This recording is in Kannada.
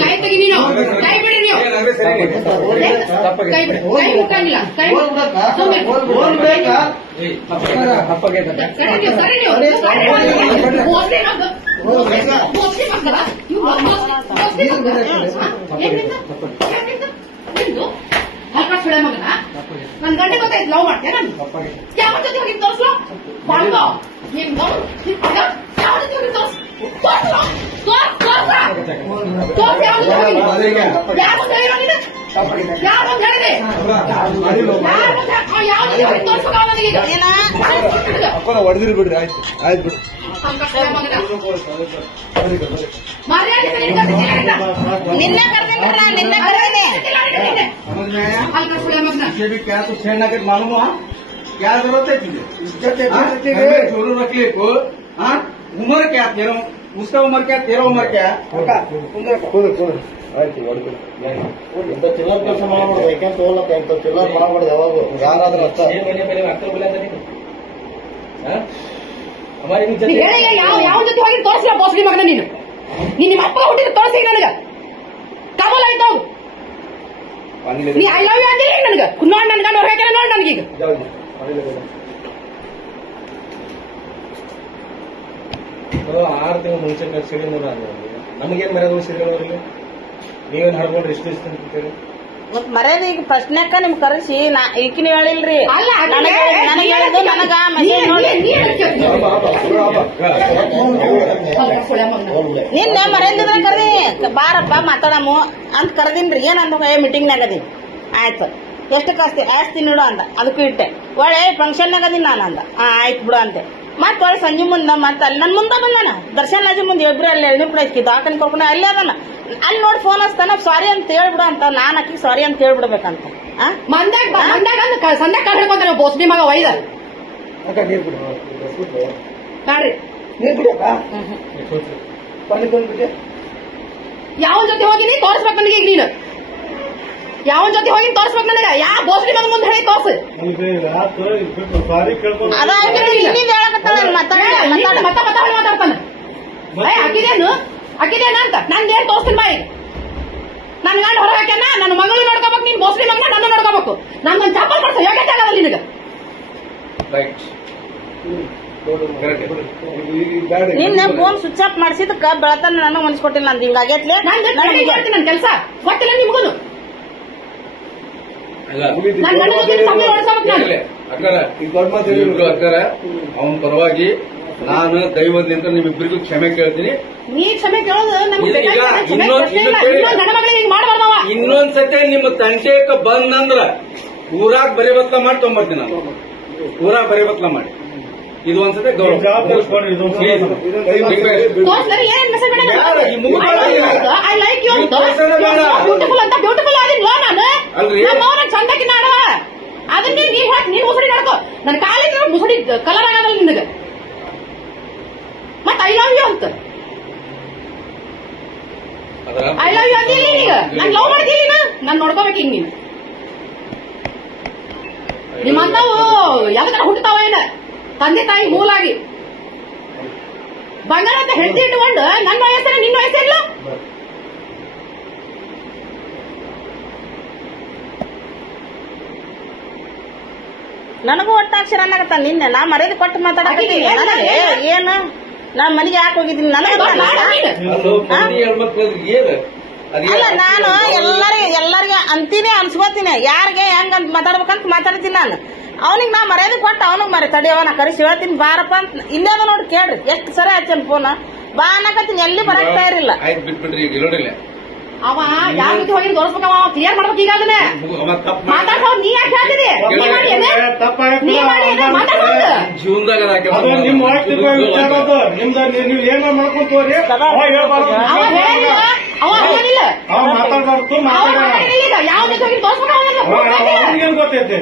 ಕೈ ತೆಗಿ ನೀನು ಕೈ ಬಿಡ್ರಿ ನೀವು ಕೈ ಬಿಡು ಕೈ ಮುಟ್ಟಂಗಿಲ್ಲ ಕೈ ಸರಿ ನೀವು ಸರಿ ನೀವು ನೀವು. ಮೋಸ್ಟ್ಲಿ ನಾವು ಮೋಸ್ಟ್ಲಿ ಮಕ್ಕಳ ಇವು ಮೋಸ್ಟ್ಲಿ ನಿಂದು ಹಲ್ಕ ಮಗನ ನನ್ ಗಂಟೆ ಗೊತ್ತಾಯ್ತು ಲವ್ ಮಾಡ್ತೇನೆ ನಾನು ಯಾವ ಜೊತೆ ಹೋಗಿ ತೋರ್ಸ್ಲೋ ಬಾಳ್ಗ ನೀನ್ ಲವ್ ಯಾವ ಜೊತೆ ಹೋಗಿ ತೋರ್ಸ್ ತೋರ್ಸ್ಲೋ ತೋರ್ಸ್ ತೋರ್ಸ ತೋರ್ಸ್ ಯಾವ ಜೊತೆ ಹೋಗಿ ಯಾವ ಜೊತೆ ಹೋಗಿ ಯಾವ ಜೊತೆ ಹೇಳಿದೆ ಯಾವ ಜೊತೆ ಯಾವ ಜೊತೆ ಹೋಗಿ ತೋರ್ಸ್ಬೇಕಾ ನನಗೆ ಈಗ ಹೊಡೆದಿರಿ ಬಿಡ್ರಿ ಆಯ್ತು ಆಯ್ತು ಬಿಡ್ರಿ ಹಲ್ಕ ಸುಳೆ ಮಗನ ಮರ್ಯಾದೆ ನಿನ್ನೆ ಕರ್ದಿನ್ರಲ್ಲ ನಿನ್ನೆ ಕರ್ದಿನಿ हल्का फुला मग ना ये भी क्या तो छेड़ना के मालूम हुआ क्या जरूरत है तुझे हाँ? ಯಾರು ಬರತೈತಿ ಶುರು ರಕ್ಲಿಕ್ಕು ಉಮರ್ ಕ್ಯಾ ತೆರೋ ಉಸ್ಕಾ ಉಮರ್ ಕ್ಯಾ ತೆರೋ ಉಮರ್ ಕ್ಯಾ ಇಂಥ ಚಿಲ್ಲರ್ ಕೆಲಸ ಮಾಡ್ಬಾರ್ದು? ಯಾಕೆಂತ ಹೋಗ್ಲಕ್ಕ ಇಂಥ ಚಿಲ್ಲರ್ ಮಾಡ್ಬಾರ್ದು ಯಾವಾಗ ಯಾರಾದ್ರೂ ಅರ್ಥ. ಯಾವ ಜೊತೆ ಹೋಗಿ ತೋರಿಸಿಲ್ಲ ಬಾಸ್ಲಿ ಮಗನ ನೀನು? ನೀನ್ ನಿಮ್ಮ ಅಪ್ಪ ಹುಟ್ಟಿದ ತೋರಿಸಿ ನನಗ. ಕಮಲ್ ಆಯ್ತು ನೀ ಐ ಲವ್ ಯು ಅಂದಿಲ್ಲ ನನಗ. ನೋಡ್ ನನ್ಗ ನೋಡ್ ಹೇಳ್ತಾರೆ ನೋಡ್ ನನಗೀಗ. ಆರು ತಿಂಗಳು ಮುಂಚೆ ಸಿಡಿ ನೋಡ ನಮಗೇನ್ ಮರ್ಯಾದ ಸಿಡಿಗಳವ್ರಿಗೆ ನೀವೇನ್ ಹರ್ಕೊಂಡ್ರಿ ಇಷ್ಟು ಇಷ್ಟು ಅಂತೇಳಿ ಮತ್ ಮರ್ಯಾದ ಈಗ ಪ್ರಶ್ನೆಕ್ಕ ನಿಮ್ ಕರೆಸಿ ನಾ ಈಕಿನ ಹೇಳಿಲ್ರಿ. ನನಗ ಹೇಳಿದ್ದು ನಿನ್ನೆ ಮರ್ಯಾದಿದ್ರೆ ಕರ್ದಿ. ಬಾರಪ್ಪ ಮಾತಾಡಮು. ಅಂತ ಕರೆದಿನ್ರಿ. ಏನ್ ಅಂದ ಮೀಟಿಂಗ್ನಾಗ ಅದೀನಿ ಆಯ್ತು. ಎಷ್ಟು ಕಾಸ್ತಿ? ಆಸ್ತಿ ನೋಡು ಅಂದ. ಅದಕ್ಕೂ ಇಟ್ಟೆ. ಒಳ್ಳೆ ಫಂಕ್ಷನ್ನಾಗ ಅದೀನಿ ನಾನು ಅಂದ. ಆ ಆಯ್ತು ಬಿಡು ಅಂತೆ ಮತ್ತೆ ಒಳ್ಳೆ ಸಂಜೆ ಮುಂದೆ ಮತ್ತೆ ಅಲ್ಲಿ ನನ್ನ ಮುಂದೆ ಬಂದಾನ. ದರ್ಶನ್ ಅಜಿ ಮುಂದೆ ಇಬ್ಬರು ಅಲ್ಲಿ ಎಳ್ನೀರು ಕೂಡ ಐತಿ ದಾಖಲೆ ಕೊಡ್ಕೊಂಡು ಅಲ್ಲೇ ಅದಾನ. ಅಲ್ಲಿ ನೋಡಿ ಫೋನ್ ಹಚ್ತಾನ. ಸಾರಿ ಅಂತ ಹೇಳ್ಬಿಡು ಅಂತ ನಾನು ಆಕಿ ಸಾರಿ ಅಂತ ಹೇಳ್ಬಿಡ್ಬೇಕಂತ. ಆ? ಮಂದ್ಯಾಗ ಬಾ- ಮಂದ್ಯಾಗ ಅಂದ್ ಕ- ಸಂದ್ಯಾಗ ಕಾಲ್ ಹಿಡ್ಕೊಂತಾನೆ ಬೋಸ್ಲಿ ಮಗ ಒಯ್ದ? ಕಾಡ್ರಿ. ಯಾವ ಜೊತೆ ಹೋಗಿನಿ ತೋರಿಸ್ಬೇಕು ನನಗೆ ಈಗ ನೀನು? ಯಾವ ಜೊತೆ ಹೋಗಿ ತೋರಿಸ್ಬೇಕು ನನಗ ಯಾ ಬೋಸ್ಲಿ ಬಂದ್ ಮುಂದೆ ಹೇಳಿ ತೋರ್ಸ್. ಅದ ಇನ್ನಿಂದ ಹೇಳಕತ್ತಾಳ ಮಾತಾಡ ಮಾತಾಡ ಮತ್ತ ಮತ್ತ ಹೊಳ್ಳಿ ಮಾತಾಡ್ತಾನ. ಏ ಹಾಕಿದೇನು ಹಾಕಿದೇನ ಅಂತ? ನಂದು ಏನ್ ತೋರ್ಸ್ತೀನಿ ಬಾ ಈಗ. ನನ್ ಗಂಡ ಹೊರ ಹಾಕ್ಯಾನ ನನ್ನ ಮಗಳು ನೋಡ್ಕೋಬೇಕು ನೀನ್ ಬೋಸ್ಲಿ ಮಗನ ನನ್ನ ನೋಡ್ಕೋಬೇಕು. ನಂದೊಂದು ಚಪ್ಪಲ್ ಕೊಡ್ಸ ಯೋಗ್ಯತೆ ಆಗಲ್ಲ ನಿನಗ? ನಿನ್ನ ನಿನ್ನೆ ಫೋನ್ ಸ್ವಿಚ್ ಆಫ್ ಮಾಡಿಸಿದಕ್ಕ ಬೆಳತನ ನಾನು ಮನ್ಸ್ಕೊಟ್ಟಿಲ್ಲ ನಂದು ಹಿಂಗ ಆಗೈತ್ಲೆ ನಾನು ಹೇಳ್ತೀನಿ ನನ್ನ ಕೆಲಸ. ಗೊತ್ತಿಲ್ಲ ನಿಮ್ಗೂ ನಾನ್ ಗಂಡನ ಜೊತೆ ಸಮಯ ಹೊಡ್ಸೋಬೇಕು ನಾನು ಅಕ್ಕರ ಅವನ ಪರವಾಗಿ ನಾನು ದೈವದಿಂದ ನಿಮ್ಮಿಬ್ಬರಿಗೂ ಕ್ಷಮೆ ಕೇಳ್ತೀನಿ. ಇನ್ನೊಂದ್ಸತಿ ನಿಮ್ಮ ತಂಟೆಕ ಬಂದಂದ್ರ ಊರಾಗ ಬರಿಬತ್ಲ ಮಾಡಿ ತೊಂಬರ್ತೀನಿ ನಾನು. ಊರಾಗ ಬರಿಬತ್ಲ ಮಾಡಿ. ಇದು ಒಂದ್ಸತಿ ಗೌರವ. Please. ನನ್ನ ಕಾಲಿಗೆ ಮುಸುಡಿ ಕಲರ್ ಆಗದಲ್ಲ ನಿನಗೆ. ಮತ್ ಐ ಲವ್ ಯು ಅಂತ. ಐ ಲವ್ ಯು ಅಂದಿಲ್ಲ ಈಗ? ನಾನ್ ಲವ್ ಮಾಡ್ತೀನಿ ನಾನು? ನೋಡ್ಕೋಬೇಕು ಹಿಂಗ್ ನೀನು. ನಿಮ್ಮಂತವು ಯಾವ್ದಾರ ಹುಟ್ಟತಾವ ಏನ? ತಂದೆ ತಾಯಿ ಮೂಲಾಗಿ. ಬಂಗಾರ ಅಂತ ಹೆಂಡತಿ ಇಟ್ಕೊಂಡು ನನ್ನ ವಯಸ್ಸೇನ ನಿನ್ನ ವಯಸ್ಸಿಲ್ಲ ನನಗೂ ಒಟ್ಟಾಕ್ಷರ ಅನ್ನಕತ್ತ ನಿನ್ನೆ? ನಾ ಮರ್ಯಾದೆ ಕೊಟ್ಟು ಮಾತಾಡಕತ್ತೀನಿ. ಏನ ನನಗೆ ಏನು? ನಾ ಮನೆಗೆ ಯಾಕೆ ಹೋಗಿದ್ದೀನಿ? ನನಗೆ ಅಲ್ಲ ನಾನು ಎಲ್ಲರಿಗೆ ಎಲ್ಲರಿಗೆ ಅಂತೀನಿ ಅನ್ಸ್ಕೋತೀನಿ. ಯಾರಿಗೆ ಹೆಂಗ್ ಅಂತ ಮಾತಾಡ್ಬೇಕಂತ ಮಾತಾಡ್ತೀನಿ ನಾನು. ಅವನಿಗೆ ನಾ ಮರ್ಯಾದೆ ಕೊಟ್ಟು ಅವನಿಗೆ ಮರೆ ತಡಿಯವ ನಾ ಕರೆಸಿ. ಹೇಳ್ತೀನಿ ಬಾರಪ್ಪ ಅಂತ. ಇನ್ನೇನೋ ಅದ ನೋಡಿ ಕೇಳ್ರಿ ಎಷ್ಟು ಸರಿ ಹಚ್ಚನ್ ಫೋನ್ ಬಾ ಅನ್ನಕತ್ತೀನಿ ಎಲ್ಲಿ ಬರಕ್ತಾ ಇರಲಿಲ್ಲ. ಆಯ್ತು ಅವ ಯಾವ ರೀತಿ ಹೋಗಿ ತೋರಿಸ್ಬೇಕವ. ಅವ ಕ್ಲಿಯರ್ ಮಾಡ್ಬೇಕು ಈಗ ಅದನ್ನೇ. ಮಾತಾಡೋ ತಪ್ಪು ನೀ ಯಾಕೆ ಹೇಳ್ತಿದಿ ನೀ ಮಾಡಿ ಏನ? ನೀ ಮಾಡಿ ಏನ? ಮಾತಾಡ್ಸೋದು. ಜೀವನದಾಗ ನಿಮ್ದು ನೀವು- ಏನ ಮಾಡ್ಕೊಂತೋರಿ ಮಾತಾಡ್ಬಾರ್ದು ಮಾತಾಡ ಗೊತ್ತೈತೆ?